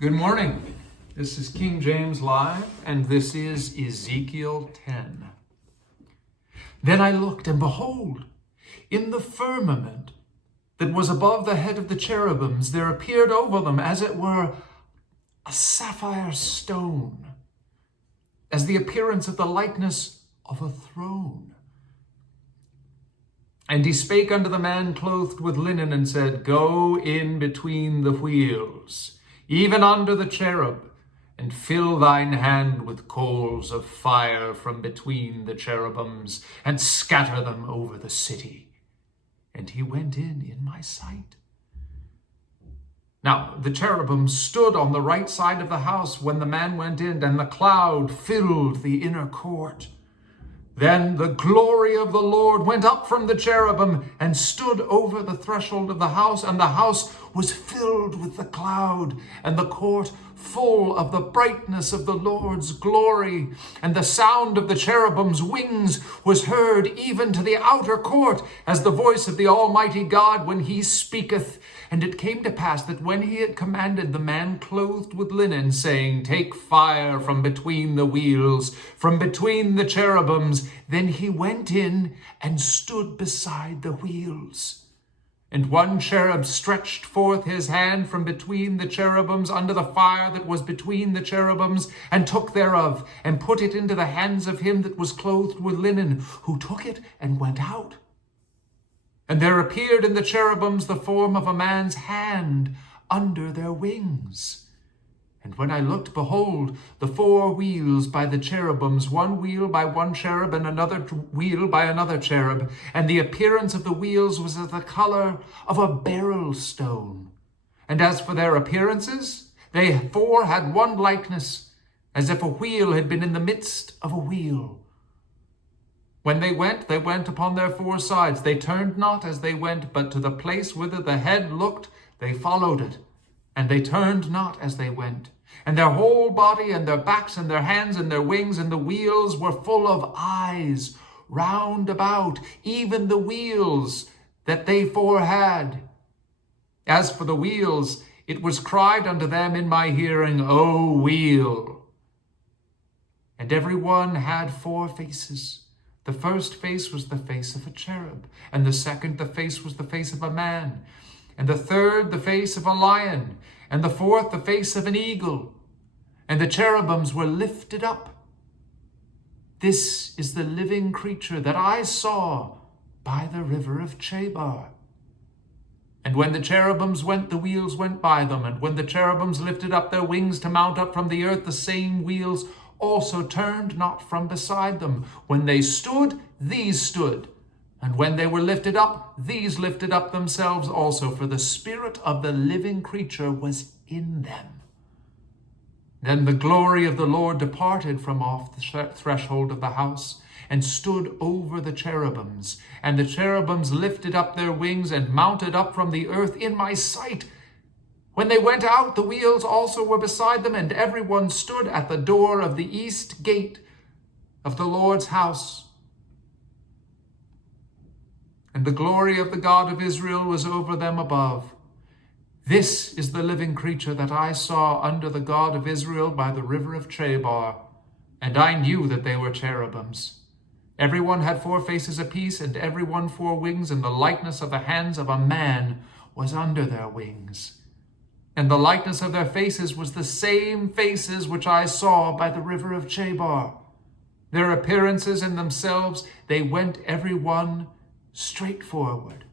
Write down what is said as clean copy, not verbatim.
Good morning. This is King James Live, and this is Ezekiel 10. Then I looked, and behold, in the firmament that was above the head of the cherubims, there appeared over them, as it were, a sapphire stone, as the appearance of the likeness of a throne. And he spake unto the man clothed with linen, and said, Go in between the wheels, even under the cherub, and fill thine hand with coals of fire from between the cherubims, and scatter them over the city. And he went in my sight. Now the cherubim stood on the right side of the house when the man went in, and the cloud filled the inner court. Then the glory of the Lord went up from the cherubim and stood over the threshold of the house, and the house was filled with the cloud, and the court full of the brightness of the Lord's glory. And the sound of the cherubim's wings was heard even to the outer court, as the voice of the Almighty God when he speaketh. And it came to pass that when he had commanded the man clothed with linen, saying, Take fire from between the wheels, from between the cherubims, then he went in and stood beside the wheels. And one cherub stretched forth his hand from between the cherubims under the fire that was between the cherubims, and took thereof, and put it into the hands of him that was clothed with linen, who took it and went out. And there appeared in the cherubims the form of a man's hand under their wings. And when I looked, behold, the four wheels by the cherubims, one wheel by one cherub, and another wheel by another cherub. And the appearance of the wheels was of the color of a beryl stone. And as for their appearances, they four had one likeness, as if a wheel had been in the midst of a wheel. When they went upon their four sides. They turned not as they went, but to the place whither the head looked, they followed it. And they turned not as they went. And their whole body, and their backs, and their hands, and their wings, and the wheels were full of eyes round about, even the wheels that they four had. As for the wheels, it was cried unto them in my hearing, O wheel. And every one had four faces. The first face was the face of a cherub, and the second the face was the face of a man, and the third the face of a lion, and the fourth the face of an eagle. And the cherubims were lifted up. This is the living creature that I saw by the river of Chebar. And when the cherubims went, the wheels went by them. And when the cherubims lifted up their wings to mount up from the earth, the same wheels also turned not from beside them. When they stood, these stood. And when they were lifted up, these lifted up themselves also, for the spirit of the living creature was in them. Then the glory of the Lord departed from off the threshold of the house, and stood over the cherubims. And the cherubims lifted up their wings, and mounted up from the earth in my sight. When they went out, the wheels also were beside them, and every one stood at the door of the east gate of the Lord's house. And the glory of the God of Israel was over them above. This is the living creature that I saw under the God of Israel by the river of Chebar, and I knew that they were cherubims. Every one had four faces apiece, and every one four wings, and the likeness of the hands of a man was under their wings. And the likeness of their faces was the same faces which I saw by the river of Chebar. Their appearances in themselves, they went every one straight forward.